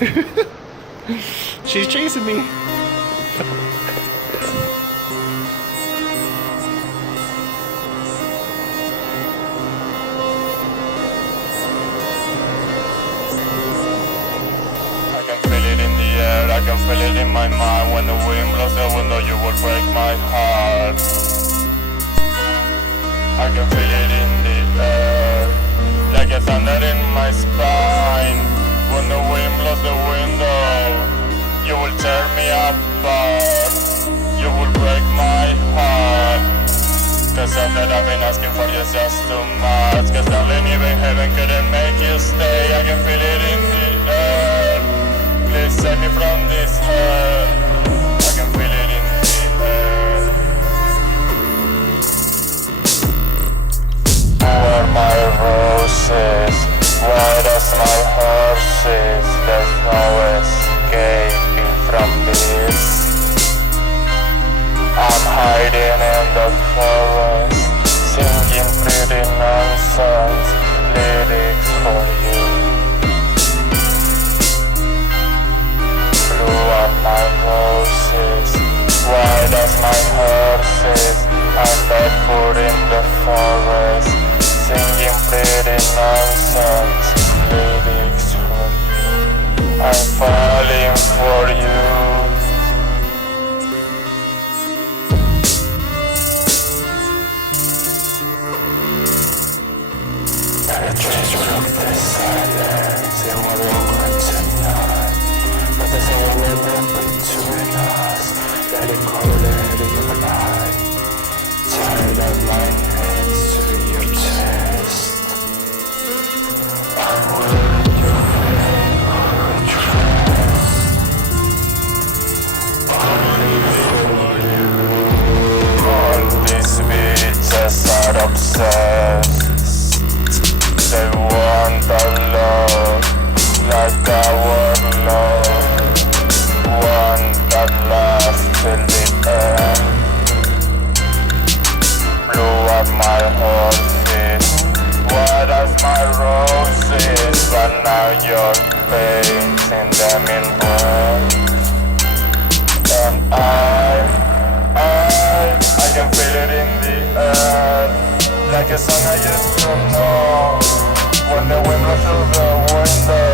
She's chasing me. I can feel it in my mind. When the wind blows the window, you will break my heart. I can feel it in the air, like a thunder in my spine. When the wind blows the window, you will tear me apart. You will break my heart. Cause all that I've been asking for is just too much. Cause darling, even heaven couldn't make you stay. I can feel it in the air. Please save me from this hurt. I can feel it in the air. Where my roses, white as my horses. There's no escaping from this. I'm hiding in the forest, singing pretty nonsense lyrics for you. My roses, white as my horses. I'm barefoot in the forest, singing pretty nonsense lyrics for you. I'm falling for you. Penetrate from the silence, it will walk on tonight. But there's a will between us. Let it go, let it fly. Tied up my hands to your chest. I'm wearing your favorite dress. Only for you. All these bitches are obsessed. They want our love like our love. One that lasts till the end. Blew up my horses, white as my roses. But now you're painting them in red. And I can feel it in the air, like a song I used to know. When the wind blows through the window,